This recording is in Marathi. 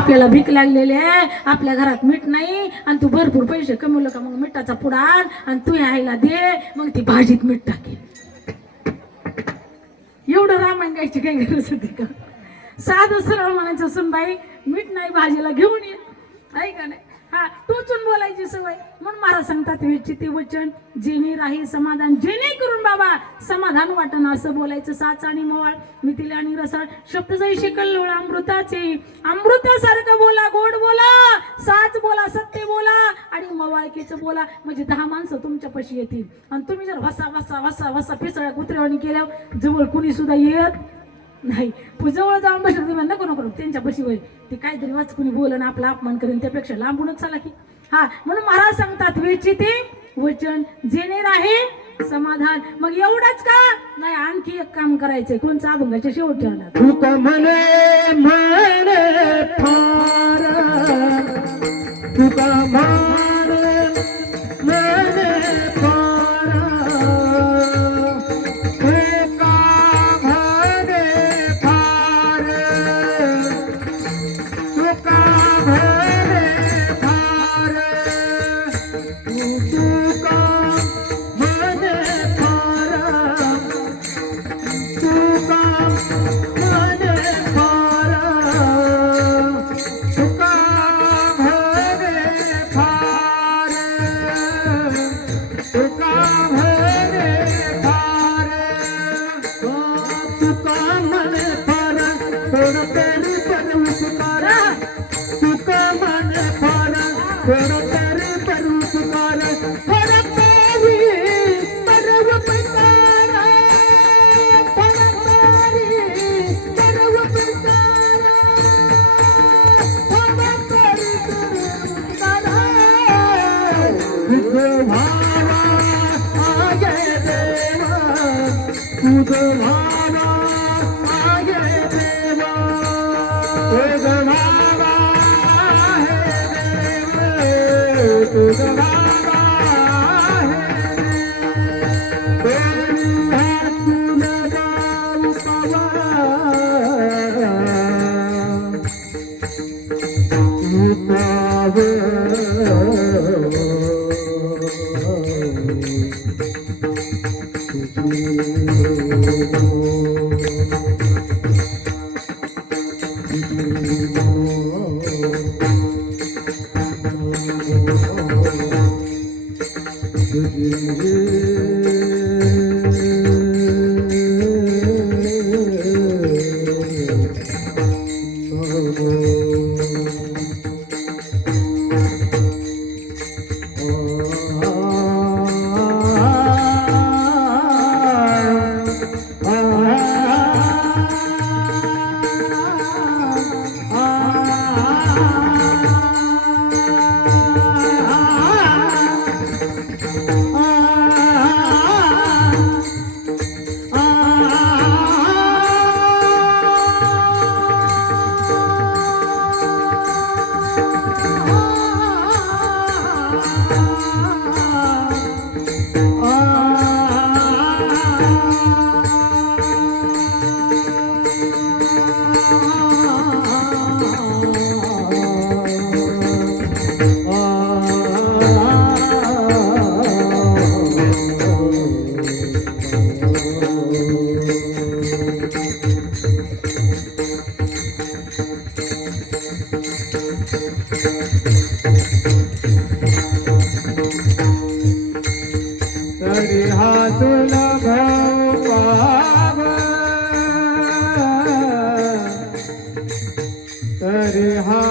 आपल्याला भीक लागलेली आहे, आपल्या घरात मीठ नाही आणि तू भरपूर पैसे कमवलं का मग मिठाचा पुडा आण आणि तू आईला दे, मग ती भाजीत मीठ टाकेल. एवढं रामायण गायची काही गरज होती का? साधं सरळ म्हणायचं सुनबाई मीठ नाही भाजीला घेऊन ये, आहे का नाही? हा, टोचून बोलायची सवय. म्हणून महाराज सांगतात वेदची ते वचन, जेणे राही समाधान, जेणे करून बाबा समाधान वाटण असं बोलायचं. साच आणि मवाळ, मिथिले आणि रसाळ, शब्द जैसे कल्लोळ अमृताचे, अमृतासारखं बोला, गोड बोला, साच बोला, सत्य बोला आणि मवाळकीचं बोला, म्हणजे 10 माणसं तुमच्यापाशी येतील. आणि तुम्ही जर वसा वसा वसा वसा पिसळ्या कुत्र्यावानी केल्यावर जवळ कुणी सुद्धा येत नाही. जवळ जाऊन बसलं तुम्ही नको नको त्यांच्यापाशी होईल, ते काहीतरी वाच कुणी बोलन आपला अपमान करेन, त्यापेक्षा लांबूनच चला की. हा, म्हणून महाराज सांगतात वेदची ते वचन, जेणे राहे समाधान. मग एवढंच का नाही, आणखी एक काम करायचंय. कोणचं? अभंगाच्या शेवटी आला तुका म्हणे म्हणे फार, तुका म्हणे म्हणे फार, तुका म्हणे फार, तुका म्हणे फार, तुका म्हणे फार, तुका म्हणे फार, तुका म्हणे फार, तुका म्हणे फार, तुका म्हणे फार, थोडं तरी पण उपकार, तुका म्हणे फार, थोडं तरी पण उपकार, थोडं तरी पण उपकार, थोडं तरी पण उपकार, थोडं तरी पण उपकार. तुझं भावा आगे देवा, तुझं भावा आगे देवा, तुझं भावा आहे देव, तुझं भावा आहे देव. तुला जाऊ तरी हा तुला भाऊ पाव, तरी हा